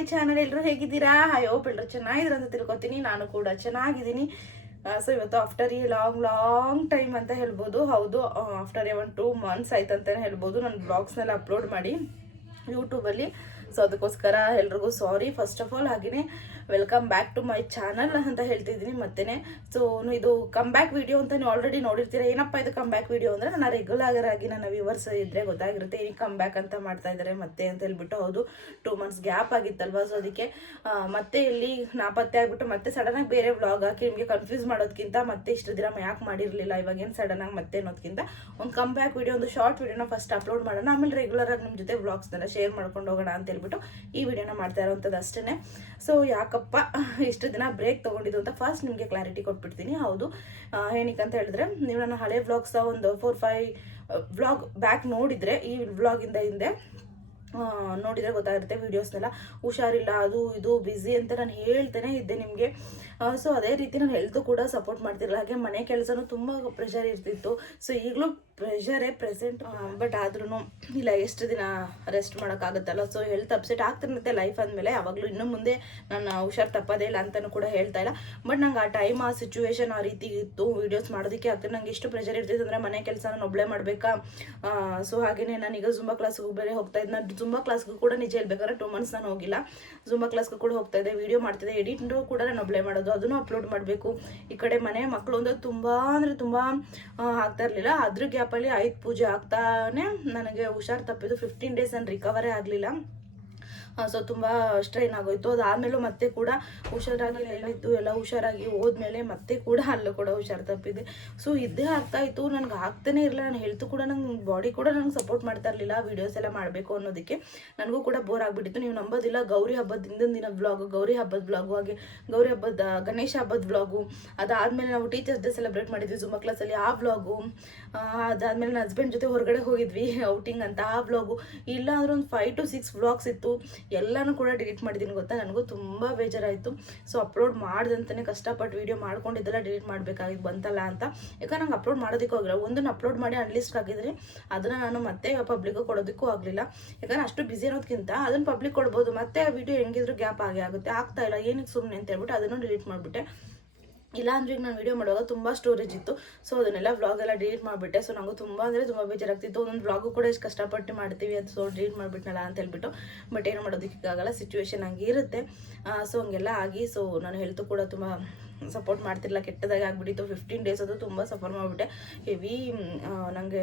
My channel. ಎಲ್ಲರೂ ಹೇಗಿದ್ದೀರಾ? I hope ಎಲ್ಲರೂ ಚೆನ್ನಾಗಿದ್ದೀರಾ ಅಂತ ತಿಳ್ಕೊತೀನಿ. ನಾನು ಕೂಡ ಚೆನ್ನಾಗಿದ್ದೀನಿ. ಸೊ ಇವತ್ತು ಆಫ್ಟರ್ ಈ ಲಾಂಗ್ ಟೈಮ್ ಅಂತ ಹೇಳ್ಬೋದು. ಹೌದು, ಆಫ್ಟರ್ 2 months ಆಯ್ತು ಅಂತಲೇ ಹೇಳ್ಬೋದು ನಾನು ಬ್ಲಾಗ್ಸ್ನೆಲ್ಲ ಅಪ್ಲೋಡ್ ಮಾಡಿ ಯೂಟ್ಯೂಬಲ್ಲಿ. ಸೊ ಅದಕ್ಕೋಸ್ಕರ ಎಲ್ರಿಗೂ ಸಾರಿ ಫಸ್ಟ್ ಆಫ್ ಆಲ್. ಹಾಗೆಯೇ welcome back to my channel ಅಂತ ಹೇಳ್ತಿದ್ದೀನಿ ಮತ್ತೇ. ಸೊ ಇದು ಕಮ್ ಬ್ಯಾಕ್ ವಿಡಿಯೋ ಅಂತ ನೀವು ಆಲ್ರೆಡಿ ನೋಡಿರ್ತೀರ. ಏನಪ್ಪ ಇದು ಕಮ್ ಬ್ಯಾಕ್ ವಿಡಿಯೋ ಅಂದರೆ, ನನ್ನ ರೆಗ್ಯುಲರ್ ಆಗಿ ನನ್ನ ವ್ಯೂವರ್ಸ್ ಇದ್ದರೆ ಗೊತ್ತಾಗಿರುತ್ತೆ ಏನಕ್ಕೆ ಕಮ್ ಬ್ಯಾಕ್ ಅಂತ ಮಾಡ್ತಾ ಇದ್ದಾರೆ ಮತ್ತೆ ಅಂತ ಹೇಳ್ಬಿಟ್ಟು. ಹೌದು, 2 months ಗ್ಯಾಪ್ ಆಗಿತ್ತಲ್ವ, ಸೊ ಅದಕ್ಕೆ ಮತ್ತೆ ಇಲ್ಲಿ ನಾಪತ್ತೆ ಆಗಿಬಿಟ್ಟು ಮತ್ತೆ ಸಡನ್ನಾಗಿ ಬೇರೆ ವ್ಲಾಗ್ ಹಾಕಿ ನಿಮಗೆ ಕನ್ಫ್ಯೂಸ್ ಮಾಡೋದಕ್ಕಿಂತ ಮತ್ತೆ ಇಷ್ಟು ದಿನ ಯಾಕೆ ಮಾಡಿರಲಿಲ್ಲ ಇವಾಗೇನು ಸಡನ್ನಾಗಿ ಮತ್ತೆ ಅನ್ನೋದಕ್ಕಿಂತ ಒಂದು ಕಮ್ ಬ್ಯಾಕ್ ವಿಡಿಯೋ, ಒಂದು ಶಾರ್ಟ್ ವಿಡಿಯೋನ ಫಸ್ಟ್ ಅಪ್ಲೋಡ್ ಮಾಡೋಣ, ಆಮೇಲೆ ರೆಗ್ಯುಲರ್ ಆಗಿ ನಿಮ್ಮ ಜೊತೆ ವ್ಲಾಗ್ಸ್ನೆಲ್ಲ ಶೇರ್ ಮಾಡ್ಕೊಂಡು ಹೋಗೋಣ ಅಂತ ಹೇಳ್ಬಿಟ್ಟು ಈ ವಿಡಿಯೋನ ಮಾಡ್ತಾ ಇರೋವಂಥದ್ದು ಅಷ್ಟೇ. ಸೊ ಯಾಕಪ್ಪ ಇಷ್ಟು ದಿನ ಬ್ರೇಕ್ ತೊಗೊಂಡಿದ್ದು ಅಂತ ಫಸ್ಟ್ ನಿಮಗೆ ಕ್ಲಾರಿಟಿ ಕೊಟ್ಬಿಡ್ತೀನಿ. ಹೌದು, ಏನಕ್ಕೆ ಅಂತ ಹೇಳಿದ್ರೆ, ನೀವು ನನ್ನ ಹಳೆ ವ್ಲಾಗ್ಸ್ ಒಂದು 4-5 ವ್ಲಾಗ್ ಬ್ಯಾಕ್ ನೋಡಿದರೆ, ಈ ವ್ಲಾಗಿಂದ ಹಿಂದೆ ನೋಡಿದರೆ ಗೊತ್ತಾಗಿರುತ್ತೆ ವೀಡಿಯೋಸ್ನೆಲ್ಲ ಹುಷಾರಿಲ್ಲ, ಅದು ಇದು ಬ್ಯುಸಿ ಅಂತ ನಾನು ಹೇಳ್ತೇನೆ ಇದ್ದೆ ನಿಮಗೆ. ಸೊ ಅದೇ ರೀತಿ ನಾನು ಹೆಲ್ತು ಕೂಡ ಸಪೋರ್ಟ್ ಮಾಡ್ತಿರಲಿಲ್ಲ. ಹಾಗೆ ಮನೆ ಕೆಲಸನೂ ತುಂಬ ಪ್ರೆಷರ್ ಇರ್ತಿತ್ತು. ಸೊ ಈಗಲೂ ಪ್ರೆಷರೇ ಪ್ರೆಸೆಂಟ್, ಬಟ್ ಆದ್ರೂ ಇಲ್ಲ, ಎಷ್ಟು ದಿನ ರೆಸ್ಟ್ ಮಾಡೋಕ್ಕಾಗುತ್ತಲ್ಲ. ಸೊ ಹೆಲ್ತ್ ಅಪ್ಸೆಟ್ ಆಗ್ತಿರುತ್ತೆ ಲೈಫ್ ಅಂದಮೇಲೆ. ಯಾವಾಗಲೂ ಇನ್ನು ಮುಂದೆ ನಾನು ಹುಷಾರು ತಪ್ಪೋದೇ ಇಲ್ಲ ಅಂತಲೂ ಕೂಡ ಹೇಳ್ತಾ ಇಲ್ಲ, ಬಟ್ ನಂಗೆ ಆ ಟೈಮ್, ಆ ಸಿಚುವೇಶನ್ ಆ ರೀತಿ ಇತ್ತು. ವೀಡಿಯೋಸ್ ಮಾಡೋದಕ್ಕೆ ಆಗ್ತದೆ. ನಂಗೆ ಎಷ್ಟು ಪ್ರೆಷರ್ ಇರ್ತಿತ್ತು ಅಂದರೆ, ಮನೆ ಕೆಲಸ ನಾನು ಒಬ್ಬಳೇ ಮಾಡಬೇಕಾ. ಸೊ ಹಾಗೆಯೇ ನಾನೀಗ ಜುಂಬಾ ಕ್ಲಾಸ್ಗೂ ಬೇರೆ ಹೋಗ್ತಾ ಇದ್ದೆ. ನಾನು ಜುಂಬಾ ಕ್ಲಾಸ್ಗೂ ಕೂಡ ನಿಜ ಹೇಳ್ಬೇಕಾದ್ರೆ 2 months ನಾನು ಹೋಗಿಲ್ಲ. ಜುಂಬಾ ಕ್ಲಾಸ್ಗೂ ಕೂಡ ಹೋಗ್ತಾ ಇದ್ದೆ, ವೀಡಿಯೋ ಮಾಡ್ತಿದ್ದೆ, ಎಡಿಟು ಕೂಡ ನಾನು ಒಬ್ಬಳೇ ಮಾಡೋದು, ಅದನ್ನು ಅಪ್ಲೋಡ್ ಮಾಡಬೇಕು. ಈ ಕಡೆ ಮನೆ ಮಕ್ಕಳು ಒಂದು ತುಂಬ ಅಂದರೆ ತುಂಬ ಆಗ್ತಾ ಇರಲಿಲ್ಲ. ಅದ್ರ ಗ್ಯಾಪಲ್ಲಿ ಆಯುಧ ಪೂಜೆ ಆಗ್ತಾನೆ ನನಗೆ ಹುಷಾರು ತಪ್ಪಿದ್ದು. 15 days ನಾನು ರಿಕವರೇ ಆಗಲಿಲ್ಲ. ಸೊ ತುಂಬ ಸ್ಟ್ರೈನ್ ಆಗೋಯ್ತು. ಅದಾದಮೇಲೂ ಮತ್ತೆ ಕೂಡ ಹುಷಾರಾಗಿ ಇತ್ತು, ಎಲ್ಲ ಹುಷಾರಾಗಿ ಹೋದ್ಮೇಲೆ ಮತ್ತೆ ಕೂಡ ಅಲ್ಲೂ ಕೂಡ ಹುಷಾರು ತಪ್ಪಿದೆ. ಸೊ ಇದೇ ಆಗ್ತಾಯಿತ್ತು, ನನಗೆ ಆಗ್ತಾನೆ ಇರಲಿಲ್ಲ. ನನ್ನ ಹೆಲ್ತ್ ಕೂಡ, ನನ್ನ ಬಾಡಿ ಕೂಡ ನನಗೆ ಸಪೋರ್ಟ್ ಮಾಡ್ತಾ ಇರಲಿಲ್ಲ ವೀಡಿಯೋಸ್ ಎಲ್ಲ ಮಾಡಬೇಕು ಅನ್ನೋದಕ್ಕೆ. ನನಗೂ ಕೂಡ ಬೋರ್ ಆಗಿಬಿಟ್ಟಿತ್ತು. ನೀವು ನಂಬೋದಿಲ್ಲ, ಗೌರಿ ಹಬ್ಬದ ಹಿಂದಿನ ದಿನ ವ್ಲಾಗು, ಗೌರಿ ಹಬ್ಬದ ವ್ಲಾಗು, ಹಾಗೆ ಗೌರಿ ಹಬ್ಬದ ಗಣೇಶ ಹಬ್ಬದ ವ್ಲಾಗು, ಅದಾದಮೇಲೆ ನಾವು ಟೀಚರ್ಸ್ ಡೇ ಸೆಲೆಬ್ರೇಟ್ ಮಾಡಿದ್ವಿ ಜುಂಬಾ ಕ್ಲಾಸಲ್ಲಿ, ಆ ವ್ಲಾಗು, ಅದಾದಮೇಲೆ ನನ್ನ ಹಸ್ಬೆಂಡ್ ಜೊತೆ ಹೊರಗಡೆ ಹೋಗಿದ್ವಿ ಔಟಿಂಗ್ ಅಂತ, ಆ ವ್ಲಾಗು, ಇಲ್ಲ ಅಂದ್ರೆ ಒಂದು 5 to 6 ವ್ಲಾಗ್ಸ್ ಇತ್ತು. ಎಲ್ಲನೂ ಕೂಡ ಡಿಲೀಟ್ ಮಾಡಿದ್ದೀನಿ ಗೊತ್ತಾ. ನನಗೂ ತುಂಬ ಬೇಜಾರಾಯಿತು. ಸೊ ಅಪ್ಲೋಡ್ ಮಾಡ್ದಂತಲೇ ಕಷ್ಟಪಟ್ಟು ವೀಡಿಯೋ ಮಾಡ್ಕೊಂಡಿದ್ದೆಲ್ಲ ಡಿಲೀಟ್ ಮಾಡಬೇಕಾಗಿದ್ದು ಬಂತಲ್ಲ ಅಂತ. ಯಾಕಂದ್ರೆ ನಂಗೆ ಅಪ್ಲೋಡ್ ಮಾಡೋದಕ್ಕೂ ಆಗಿಲ್ಲ. ಒಂದನ್ನು ಅಪ್ಲೋಡ್ ಮಾಡಿ ಅನ್ಲಿಸ್ಟ್ ಆಗಿದ್ರೆ ಅದನ್ನು ನಾನು ಮತ್ತೆ ಪಬ್ಲಿಕ್ಗೆ ಕೊಡೋದಕ್ಕೂ ಆಗಲಿಲ್ಲ. ಯಾಕಂದರೆ ಅಷ್ಟು ಬ್ಯುಸಿ ಅನ್ನೋದಕ್ಕಿಂತ ಅದನ್ನು ಪಬ್ಲಿಕ್ ಕೊಡ್ಬೋದು, ಮತ್ತೆ ಆ ವಿಡಿಯೋ ಹೆಂಗಿದ್ರು ಗ್ಯಾಪ್ ಆಗೇ ಆಗುತ್ತೆ. ಆಗ್ತಾ ಇಲ್ಲ, ಏನಕ್ಕೆ ಸುಮ್ಮನೆ ಅಂತ ಹೇಳ್ಬಿಟ್ಟು ಅದನ್ನು ಡಿಲೀಟ್ ಮಾಡಿಬಿಟ್ಟೆ. ಇಲ್ಲ ಅಂದರೆ ಈಗ ನಾನು ವೀಡಿಯೋ ಮಾಡುವಾಗ ತುಂಬ ಸ್ಟೋರೇಜ್ ಇತ್ತು. ಸೊ ಅದನ್ನೆಲ್ಲ ವ್ಲಾಗ್ ಎಲ್ಲ ಡಿಲೀಟ್ ಮಾಡಿಬಿಟ್ಟೆ. ಸೊ ನನಗೂ ತುಂಬ ಅಂದರೆ ತುಂಬ ಬೇಜಾರಾಗ್ತಿತ್ತು. ಒಂದೊಂದು ವ್ಲಾಗು ಕೂಡ ಎಷ್ಟು ಕಷ್ಟಪಟ್ಟು ಮಾಡ್ತೀವಿ ಅದು, ಸೊ ಡಿಲೀಟ್ ಮಾಡಿಬಿಟ್ನಲ್ಲ ಅಂತ ಹೇಳ್ಬಿಟ್ಟು. ಬಟ್ ಏನು ಮಾಡೋದಕ್ಕಾಗಲ್ಲ, ಸಿಚುವೇಶನ್ ಹಂಗೆ ಇರುತ್ತೆ. ಸೊ ಹಂಗೆಲ್ಲ ಆಗಿ, ಸೊ ನಾನು ಹೆಲ್ತು ಕೂಡ ತುಂಬ ಸಪೋರ್ಟ್ ಮಾಡ್ತಿರಲಿಲ್ಲ, ಕೆಟ್ಟದಾಗಿ ಆಗಿಬಿಟ್ಟಿತ್ತು. 15 days ಅದು ತುಂಬ ಸಫರ್ ಮಾಡಿಬಿಟ್ಟೆ. ಹೆವಿ ನನಗೆ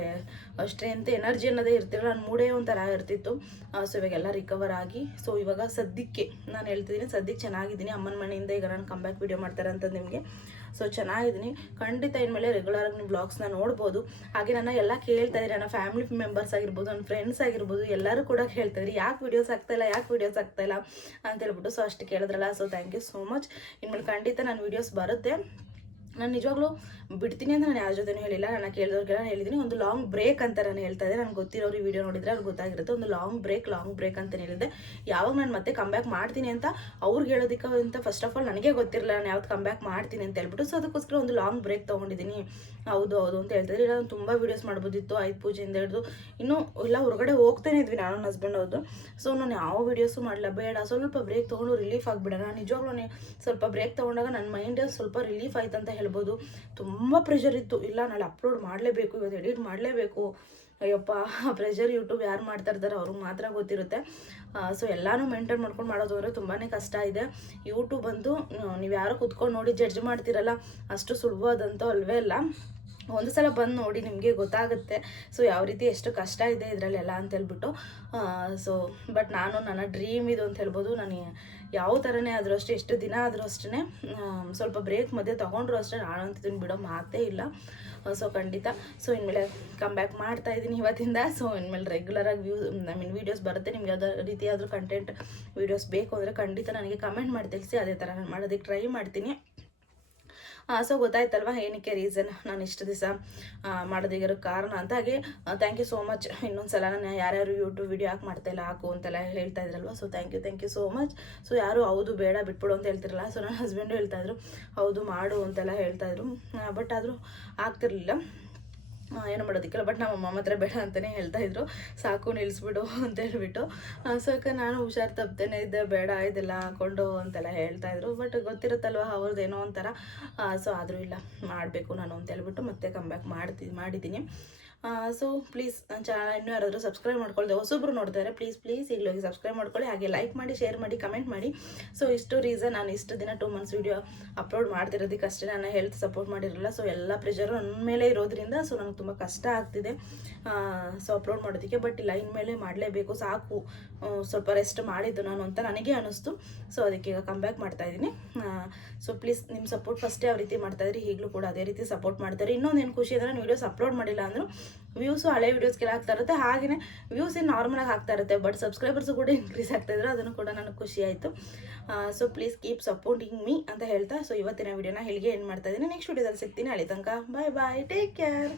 ಸ್ಟ್ರೆಂತ್, ಎನರ್ಜಿ ಅನ್ನೋದೇ ಇರ್ತಿರಲ್ಲ, ನನ್ನ ಮೂಡೇ ಒಂಥರ ಇರ್ತಿತ್ತು. ಸೊ ಇವಾಗೆಲ್ಲ ರಿಕವರ್ ಆಗಿ, ಸೊ ಇವಾಗ ಸದ್ಯಕ್ಕೆ ನಾನು ಹೇಳ್ತಿದ್ದೀನಿ, ಸದ್ಯಕ್ಕೆ ಚೆನ್ನಾಗಿದ್ದೀನಿ. ಅಮ್ಮನ ಮನೆಯಿಂದ ಈಗ ನಾನು ಕಮ್ ಬ್ಯಾಕ್ ವೀಡಿಯೋ ಮಾಡ್ತಾರೆ ಅಂತ ನಿಮಗೆ. ಸೊ ಚೆನ್ನಾಗಿದ್ದೀನಿ ಖಂಡಿತ. ಇನ್ಮೇಲೆ ರೆಗ್ಯುಲರಾಗಿ ನೀವು ಬ್ಲಾಗ್ಸ್ನ ನೋಡ್ಬೋದು. ಹಾಗೆ ನನ್ನ ಎಲ್ಲ ಕೇಳ್ತಾ ಇದ್ದೀರಿ, ನನ್ನ ಫ್ಯಾಮಿಲಿ ಮೆಂಬರ್ಸ್ ಆಗಿರ್ಬೋದು, ನನ್ನ ಫ್ರೆಂಡ್ಸ್ ಆಗಿರ್ಬೋದು, ಎಲ್ಲರೂ ಕೂಡ ಕೇಳ್ತಾ ಇದ್ರಿ, ಯಾಕೆ ವೀಡಿಯೋಸ್ ಆಗ್ತಾಯಿಲ್ಲ ಅಂತ ಹೇಳ್ಬಿಟ್ಟು. ಸೊ ಅಷ್ಟು ಕೇಳಿದ್ರಲ್ಲ, so thank you so much. ಇನ್ಮೇಲೆ ಖಂಡಿತ ನನ್ನ ವೀಡಿಯೋಸ್ ಬರುತ್ತೆ. ನಾನು ನಿಜವಾಗ್ಲೂ ಬಿಡ್ತೀನಿ ಅಂತ ನಾನು ಯಾರ ಜೊತೆನೂ ಹೇಳಿಲ್ಲ. ನಾನು ಕೇಳಿದವ್ರಿಗೆಲ್ಲ ಹೇಳಿದ್ದೀನಿ. ಒಂದು ಲಾಂಗ್ ಬ್ರೇಕ್ ಅಂತ ನಾನು ಹೇಳ್ತಾ ಇದ್ದೆ. ನನಗೆ ಗೊತ್ತಿರೋರು ಈ ವಿಡಿಯೋ ನೋಡಿದರೆ ಅವ್ರಿಗೆ ಗೊತ್ತಾಗಿರುತ್ತೆ. ಒಂದು ಲಾಂಗ್ ಬ್ರೇಕ್ ಅಂತ ಹೇಳಿದೆ. ಯಾವಾಗ ನಾನು ಮತ್ತೆ ಕಮ್ ಬ್ಯಾಕ್ ಮಾಡ್ತೀನಿ ಅಂತ ಅವ್ರಿಗೆ ಹೇಳೋದಕ್ಕೆ ಅಂತ ಫಸ್ಟ್ ಆಫ್ ಆಲ್ ನನಗೆ ಗೊತ್ತಿರಲಿಲ್ಲ ನಾನು ಯಾವ್ದು ಕಮ್ ಬ್ಯಾಕ್ ಮಾಡ್ತೀನಿ ಅಂತ ಹೇಳ್ಬಿಟ್ಟು. ಸೊ ಅದಕ್ಕೋಸ್ಕರ ಒಂದು ಲಾಂಗ್ ಬ್ರೇಕ್ ತೊಗೊಂಡಿದ್ದೀನಿ. ಹೌದು ಅಂತ ಹೇಳ್ತಿದ್ರಿ. ಇಲ್ಲ, ನಾನು ತುಂಬ ವೀಡಿಯೋಸ್ ಮಾಡ್ಬೋದಿತ್ತು, ಆಯುಧ ಪೂಜೆಯಿಂದ ಹಿಡಿದು ಇನ್ನೂ ಎಲ್ಲ ಹೊರಗಡೆ ಹೋಗ್ತಾನೆ ಇದ್ವಿ ನಾನು, ನನ್ನ ಹಸ್ಬೆಂಡ್ ಅವ್ರದ್ದು. ಸೊ ನಾನು ಯಾವ ವೀಡಿಯೋಸು ಮಾಡಲ್ಲ, ಬೇಡ ಸ್ವಲ್ಪ ಬ್ರೇಕ್ ತೊಗೊಂಡು ರಿಲೀಫ್ ಆಗಿಬಿಡೋಣ. ನಿಜವಾಗ್ಲೂ ಸ್ವಲ್ಪ ಬ್ರೇಕ್ ತೊಗೊಂಡಾಗ ನನ್ನ ಮೈಂಡ್ ಸ್ವಲ್ಪ ರಿಲೀಫ್ ಆಯ್ತು ಅಂತ ಹೇಳ್ಬೋದು. ತುಂಬ ಪ್ರೆಷರ್ ಇತ್ತು. ಇಲ್ಲ, ನಾಳೆ ಅಪ್ಲೋಡ್ ಮಾಡಲೇಬೇಕು, ಇವತ್ತು ಎಡಿಟ್ ಮಾಡಲೇಬೇಕು. ಅಯ್ಯಪ್ಪ, ಪ್ರೆಷರ್ ಯೂಟ್ಯೂಬ್ ಯಾರು ಮಾಡ್ತಾ ಇರ್ತಾರೆ ಅವ್ರಿಗೆ ಮಾತ್ರ ಗೊತ್ತಿರುತ್ತೆ. ಸೊ ಎಲ್ಲನೂ ಮೇಂಟೈನ್ ಮಾಡ್ಕೊಂಡು ಮಾಡೋದು ಅಂದರೆ ತುಂಬಾ ಕಷ್ಟ ಇದೆ. ಯೂಟ್ಯೂಬ್ ಅಂತೂ ನೀವು ಯಾರೋ ಕುತ್ಕೊಂಡು ನೋಡಿ ಜಡ್ಜ್ ಮಾಡ್ತಿರಲ್ಲ, ಅಷ್ಟು ಸುಲಭವಾದಂತೂ ಅಲ್ವೇ ಇಲ್ಲ. ಒಂದು ಸಲ ಬಂದು ನೋಡಿ ನಿಮಗೆ ಗೊತ್ತಾಗುತ್ತೆ. ಸೊ ಯಾವ ರೀತಿ ಎಷ್ಟು ಕಷ್ಟ ಇದೆ ಇದರಲ್ಲೆಲ್ಲ ಅಂತ ಹೇಳ್ಬಿಟ್ಟು. ಸೊ ಬಟ್ ನಾನು ನನ್ನ ಡ್ರೀಮ್ ಇದು ಅಂತ ಹೇಳ್ಬೋದು. ನಾನು ಯಾವ ಥರನೇ ಆದರೂ ಅಷ್ಟೇ, ಎಷ್ಟು ದಿನ ಆದರೂ ಅಷ್ಟೇ, ಸ್ವಲ್ಪ ಬ್ರೇಕ್ ಮಧ್ಯೆ ತೊಗೊಂಡ್ರು ಅಷ್ಟೇ, ನಾನಂತಿದ್ದೀನಿ ಬಿಡೋ ಮಾತೇ ಇಲ್ಲ. ಸೊ ಖಂಡಿತ. ಸೊ ಇನ್ಮೇಲೆ ಕಮ್ ಬ್ಯಾಕ್ ಮಾಡ್ತಾ ಇದ್ದೀನಿ ಇವತ್ತಿಂದ. ಸೊ ಇನ್ಮೇಲೆ ರೆಗ್ಯುಲರಾಗಿ ವೀಡಿಯೋಸ್ ಬರುತ್ತೆ. ನಿಮ್ಗೆ ಯಾವುದೇ ರೀತಿಯಾದರೂ ಕಂಟೆಂಟ್ ವೀಡಿಯೋಸ್ ಬೇಕು ಅಂದರೆ ಖಂಡಿತ ನನಗೆ ಕಮೆಂಟ್ ಮಾಡಿ ತಿಳಿಸಿ. ಅದೇ ಥರ ನಾನು ಮಾಡೋದಕ್ಕೆ ಟ್ರೈ ಮಾಡ್ತೀನಿ. ಸೊ ಗೊತ್ತಾಯ್ತಲ್ವ ಏನಕ್ಕೆ ರೀಸನ್ ನಾನು ಇಷ್ಟು ದಿವಸ ಮಾಡೋದಿರೋ ಕಾರಣ ಅಂತ. ಹಾಗೆ ಥ್ಯಾಂಕ್ ಯು ಸೋ ಮಚ್. ಇನ್ನೊಂದು ಸಲ ನಾನು ಯಾರ್ಯಾರು ಯೂಟ್ಯೂಬ್ ವೀಡಿಯೋ ಯಾಕೆ ಮಾಡ್ತಾಯಿಲ್ಲ ಹಾಕು ಅಂತೆಲ್ಲ ಹೇಳ್ತಾ ಇದ್ರಲ್ವ. So thank you so much. So ಯಾರು ಹೌದು ಬೇಡ ಬಿಟ್ಬಿಡು ಅಂತ ಹೇಳ್ತಿರಲ್ಲ. ಸೊ ನನ್ನ ಹಸ್ಬೆಂಡು ಹೇಳ್ತಾಯಿದ್ರು ಹೌದು ಮಾಡು ಅಂತೆಲ್ಲ ಹೇಳ್ತಾಯಿದ್ರು, ಬಟ್ ಆದರೂ ಆಗ್ತಿರ್ಲಿಲ್ಲ. ಏನೋ ಮಾಡೋದಕ್ಕಿಲ್ಲ. ಬಟ್ ನಮ್ಮ ಅಮ್ಮ ಹತ್ರ ಬೇಡ ಅಂತಲೇ ಹೇಳ್ತಾಯಿದ್ರು, ಸಾಕು ನಿಲ್ಲಿಸ್ಬಿಡು ಅಂತ ಹೇಳ್ಬಿಟ್ಟು. ಸೊ ಯಾಕೆ ನಾನು ಹುಷಾರು ತಪ್ಪದೇನೆ ಇದ್ದೆ, ಬೇಡ ಇದೆಲ್ಲ ಹಾಕ್ಕೊಂಡು ಅಂತೆಲ್ಲ ಹೇಳ್ತಾಯಿದ್ರು. ಬಟ್ ಗೊತ್ತಿರುತ್ತಲ್ವ ಅವ್ರದ್ದೇನೋ ಒಂಥರ. ಸೊ ಆದರೂ ಇಲ್ಲ, ಮಾಡಬೇಕು ನಾನು ಅಂತ ಹೇಳ್ಬಿಟ್ಟು ಮತ್ತೆ ಕಮ್ಬ್ಯಾಕ್ ಮಾಡಿದ್ದೀನಿ. ಸೊ ಪ್ಲೀಸ್ ನನ್ನ ಚಾನಲ್ ಇನ್ನೂ ಯಾರಾದರೂ ಸಬ್ಸ್ಕ್ರೈಬ್ ಮಾಡ್ಕೊಳ್ಳಿ, ಹೊಸೊಬ್ರು ನೋಡ್ತಾರೆ, ಪ್ಲೀಸ್ ಈಗಲೂ ಸಬ್ಸ್ಕ್ರೈಬ್ ಮಾಡ್ಕೊಳ್ಳಿ, ಹಾಗೆ ಲೈಕ್ ಮಾಡಿ, ಶೇರ್ ಮಾಡಿ, ಕಮೆಂಟ್ ಮಾಡಿ. ಸೊ ಇಷ್ಟು ರೀಸನ್ ನಾನು ಇಷ್ಟು ದಿನ 2 months ವೀಡಿಯೋ ಅಪ್ಲೋಡ್ ಮಾಡ್ತಿರೋದಕ್ಕೆ ಅಷ್ಟೇ. ನಾನು ಹೆಲ್ತ್ ಸಪೋರ್ಟ್ ಮಾಡಿರಲಿಲ್ಲ. ಸೊ ಎಲ್ಲ ಪ್ರೆಷರು ನನ್ನ ಮೇಲೆ ಇರೋದ್ರಿಂದ ಸೊ ನನಗೆ ತುಂಬ ಕಷ್ಟ ಆಗ್ತಿದೆ ಸೊ ಅಪ್ಲೋಡ್ ಮಾಡೋದಕ್ಕೆ. ಬಟ್ ಇಲ್ಲ, ಇನ್ಮೇಲೆ ಮಾಡಲೇಬೇಕು, ಸಾಕು ಸ್ವಲ್ಪ ರೆಸ್ಟ್ ಮಾಡಿದ್ದು ನಾನು ಅಂತ ನನಗೆ ಅನ್ನಿಸ್ತು. ಸೊ ಅದಕ್ಕೆ ಈಗ ಕಮ್ಬ್ಯಾಕ್ ಮಾಡ್ತಾಯಿದ್ದೀನಿ. ಸೊ ಪ್ಲೀಸ್ ನಿಮ್ಮ ಸಪೋರ್ಟ್ ಫಸ್ಟೇ ಯಾವ ರೀತಿ ಮಾಡ್ತಾಯಿದ್ರಿ, ಈಗಲೂ ಕೂಡ ಅದೇ ರೀತಿ ಸಪೋರ್ಟ್ ಮಾಡ್ತಾರೆ. ಇನ್ನೊಂದೇನು ಖುಷಿ ಅಂದರೆ ನಾನು ವೀಡಿಯೋಸ್ ಅಪ್ಲೋಡ್ ಮಾಡಿಲ್ಲ ಅಂದರೂ ವ್ಯೂಸು ಹಳೆ ವೀಡಿಯೋಸ್ಗೆಲ್ಲ ಆಗ್ತಾ ಇರುತ್ತೆ, ಹಾಗೆಯೇ ವ್ಯೂಸ್ ಏನು ನಾರ್ಮಲಾಗಿ ಆಗ್ತಾ ಇರುತ್ತೆ. ಬಟ್ ಸಬ್ಸ್ಕ್ರೈಬರ್ಸು ಕೂಡ ಇನ್ಕ್ರೀಸ್ ಆಗ್ತಾಯಿದ್ರು, ಅದನ್ನು ಕೂಡ ನನಗೆ ಖುಷಿ ಆಯಿತು. So please keep supporting me ಅಂತ ಹೇಳ್ತಾ ಸೊ ಇವತ್ತಿನ ವೀಡಿಯೋನ ಇಲ್ಲಿಗೆ ಏನು ಮಾಡ್ತಾಯಿದ್ದೀನಿ. ನೆಕ್ಸ್ಟ್ ವೀಡಿಯೋದಲ್ಲಿ ಸಿಗ್ತೀನಿ. ಅಲ್ಲಿ ತನಕ ಬಾಯ್, ಟೇಕ್ ಕೇರ್.